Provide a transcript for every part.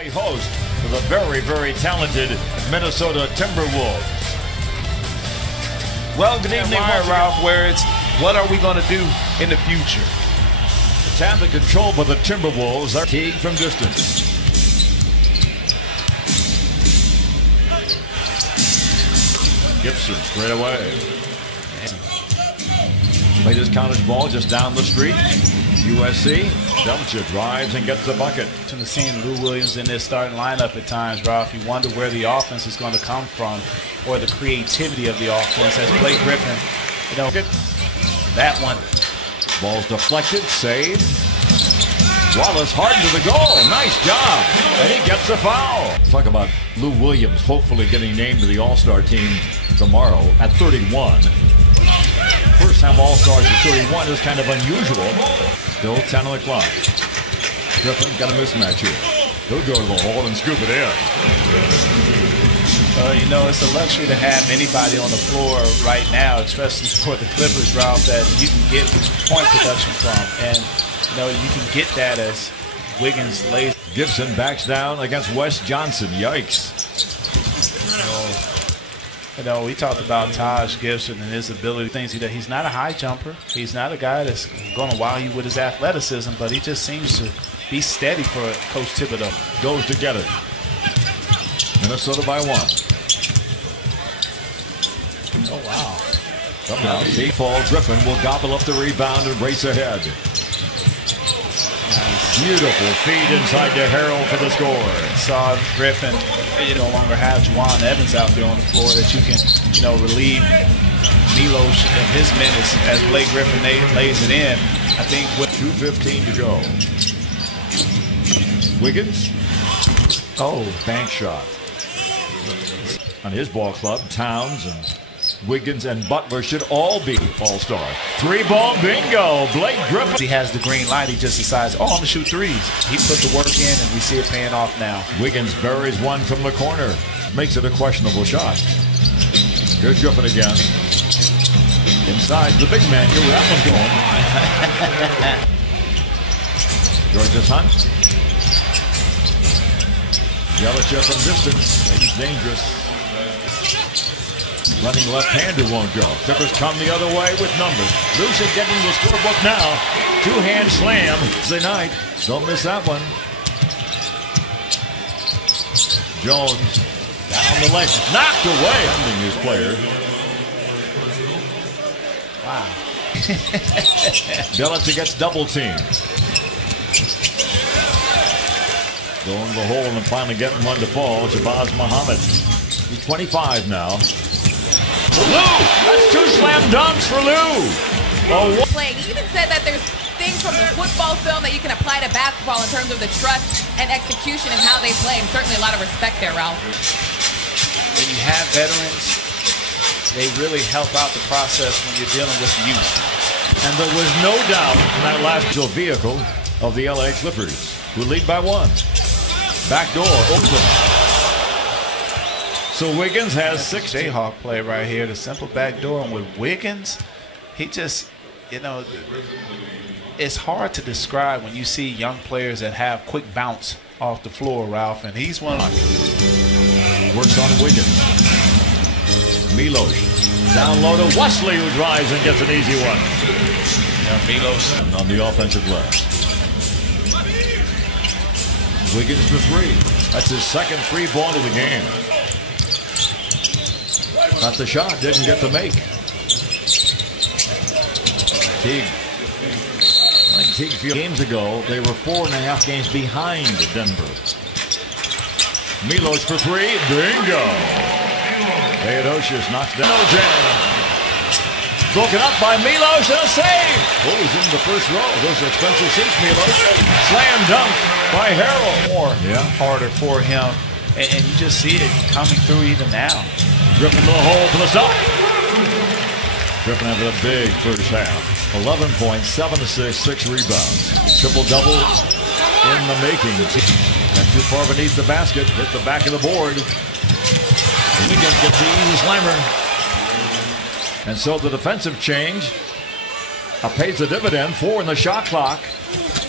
play host to the very, very talented Minnesota Timberwolves. Well, good evening, Ralph. Where it's what are we going to do in the future? It's handled and controlled by the Timberwolves. Teague from distance. Gibson straight away. Played his college ball just down the street. USC. Delta drives and gets the bucket. To seeing Lou Williams in this starting lineup at times, Ralph, you wonder where the offense is going to come from, or the creativity of the offense. As Blake Griffin, that one. Ball's deflected, saved. Wallace hard to the goal. Nice job. And he gets the foul. Talk about Lou Williams hopefully getting named to the All-Star team tomorrow at 31. First time All-Stars at 31 is kind of unusual. Still 10 on the clock. Griffin got a mismatch here. He'll go to the hole and scoop it in. You know, it's a luxury to have anybody on the floor right now, especially for the Clippers, Ralph, that you can get point production from. And, you know, you can get that as Wiggins lays. Gibson backs down against Wes Johnson. Yikes. You know, we talked about Taj Gibson and his ability, things he's not a high jumper. He's not a guy that's going to wow you with his athleticism, but he just seems to be steady for Coach Thibodeau. Goes to get it. Minnesota by 1. Oh, wow. Somehow, Paul Griffin will gobble up the rebound and race ahead. Beautiful feed inside to Harrell for the score. Saw Griffin, you no longer have Juwan Evans out there on the floor that you can, you know, relieve Milos of his minutes as Blake Griffin lays it in. I think with 2:15 to go. Wiggins. Oh, bank shot. On his ball club, Towns and Wiggins and Butler should all be all-star. 3-ball bingo. Blake Griffin. He has the green light. He just decides, oh, I'm going to shoot threes. He put the work in, and we see it paying off now. Wiggins buries one from the corner. Makes it a questionable shot. Here's Griffin again. Inside the big man. Here with that one going. George's Hunt. Yelich from distance. He's dangerous. Running left-hander won't go. Clippers come the other way with numbers. Lucic getting the scorebook now. Two-hand slam. Wednesday night. Don't miss that one. Jones down the lane. Knocked away. Ending his player. Wow. Belichick gets double teamed. Going to the hole and finally getting one to fall. Shabazz Muhammad. He's 25 now. Lou! That's 2 slam dunks for Lou! Playing. He even said that there's things from the football film that you can apply to basketball in terms of the trust and execution and how they play. And certainly a lot of respect there, Ralph. When you have veterans, they really help out the process when you're dealing with youth. And there was no doubt in that last vehicle of the LA Clippers, who lead by 1. Back door open. So Wiggins has 6. Jayhawk play right here, the simple back door. And with Wiggins, he just, you know, it's hard to describe when you see young players that have quick bounce off the floor, Ralph. And he's one of them. Works on Wiggins. Milos down low to Wesley, who drives and gets an easy one. Yeah, Milos on the offensive left. Wiggins for 3. That's his second 3-ball of the game. Got the shot, didn't get to make. Teague. Like Teague a few games ago, they were 4.5 games behind Denver. Milos for 3, bingo. Theodosius knocks down. No jam. Broken up by Milos and a save. Oh, he's in the first row. Those are expensive seats, Milos. Slam dunk by Harrell. More harder for him. And you just see it coming through even now. Griffin to the hole for the stop. Griffin having a big first half. 11 points, 7 assists, 6 rebounds. Triple-double in the making. Not too far beneath the basket. Hit the back of the board. Wiggins gets the easy slammer. And so the defensive change pays the dividend. 4 in the shot clock.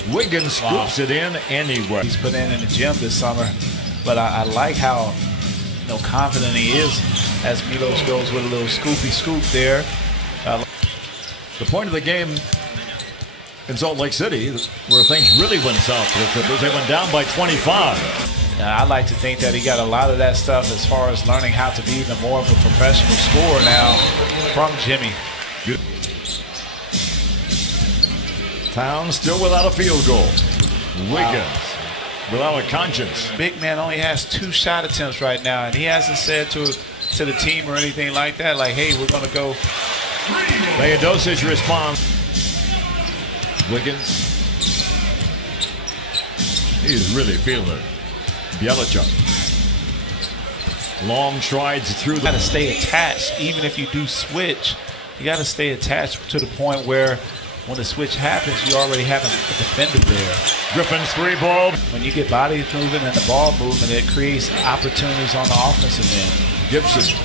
Wiggins scoops it in anyway. He's put in the gym this summer, but I like how confident he is as Milos goes with a little scoopy scoop there. The point of the game in Salt Lake City, where things really went south for the Clippers, they went down by 25. I like to think that he got a lot of that stuff as far as learning how to be even more of a professional scorer now from Jimmy. Good. Towns still without a field goal. Wiggins without a conscience. Big man only has 2 shot attempts right now, and he hasn't said to the team or anything like that, like, hey, we're going to go. Theodosic responds. Wiggins. He's really feeling it. Bjelica. Long strides through the. You got to stay attached, even if you do switch. You got to stay attached to the point where when the switch happens, you already have a defender there. Griffin's 3-ball. When you get bodies moving and the ball movement, it creates opportunities on the offensive end. Gibson.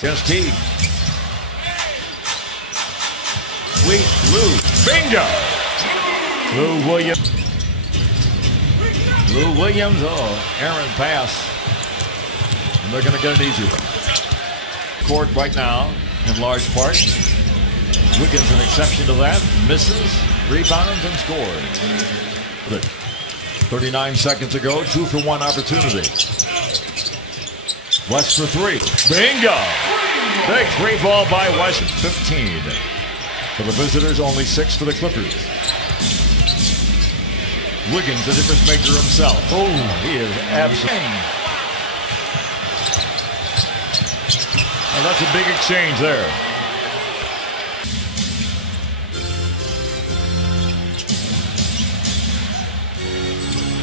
Against Teague. Sweet Lou. Bingo! Lou Williams. Lou Williams. Oh, errant pass. And they're going to get an easy one. Court right now, in large part. Wiggins an exception to that. Misses, rebounds, and scores. 39 seconds ago, 2-for-1 opportunity. West for 3. Bingo! Big 3-ball by West. 15. For the visitors, only 6 for the Clippers. Wiggins, the difference maker himself. Oh, he is absolutely. Well, that's a big exchange there.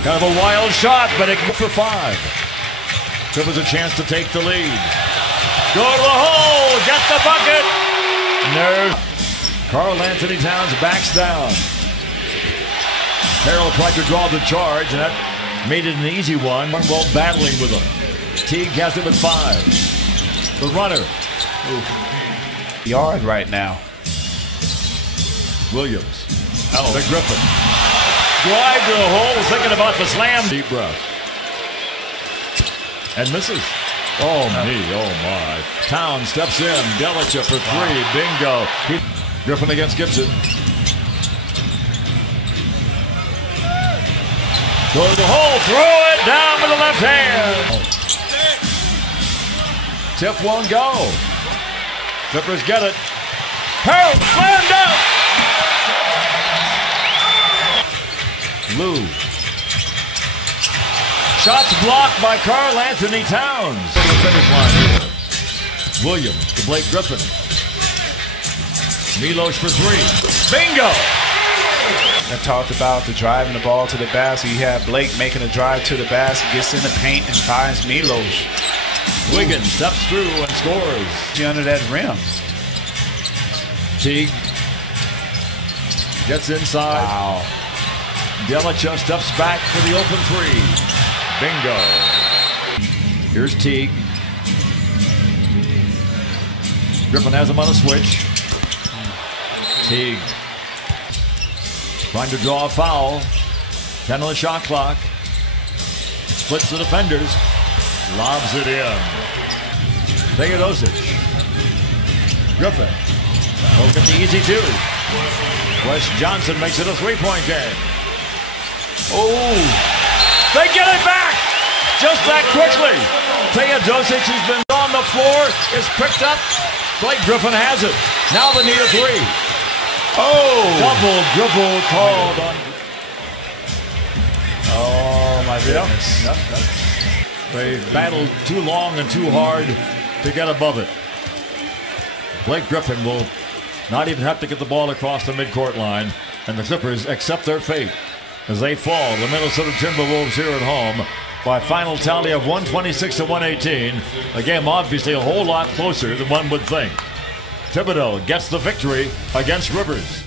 Kind of a wild shot, but it for 5. Clippers a chance to take the lead. Go to the hole, get the bucket. No. Karl Anthony Towns backs down. Harrell tried to draw the charge, and that made it an easy one. While battling with him. Teague has it with 5. The runner. Yard right now. Williams. The Griffin. Drive to the hole, thinking about the slam. Deep breath. And misses. Oh, me. Oh, my. Towns steps in. Bjelica for 3. Bingo. Griffin against Gibson. Go to the hole. Throw it down with the left hand. Tip won't go. Clippers get it. Harold slammed out. Lou. Shots blocked by Karl Anthony Towns. To the finish line here. Williams to Blake Griffin. Milos for 3. Bingo! I talked about the driving the ball to the basket. You have Blake making a drive to the basket, gets in the paint, and finds Milos. Wiggins steps through and scores. Under that rim. Teague gets inside. Wow. Bjelica steps back for the open 3. Bingo. Here's Teague. Griffin has him on a switch. Teague trying to draw a foul. 10 on the shot clock. Splits the defenders. Lobs it in. Theodosic. Griffin. Look at the easy 2. Wes Johnson makes it a 3-point game. Oh, they get it back just that quickly. Theodosic has been on the floor, is picked up. Blake Griffin has it. Now they need a 3. Oh, double dribble called on. Oh my goodness. Yep. They battled too long and too hard to get above it. Blake Griffin will not even have to get the ball across the midcourt line, and the Clippers accept their fate as they fall. The Minnesota Timberwolves here at home by a final tally of 126-118. A game obviously a whole lot closer than one would think. Thibodeau gets the victory against Rivers.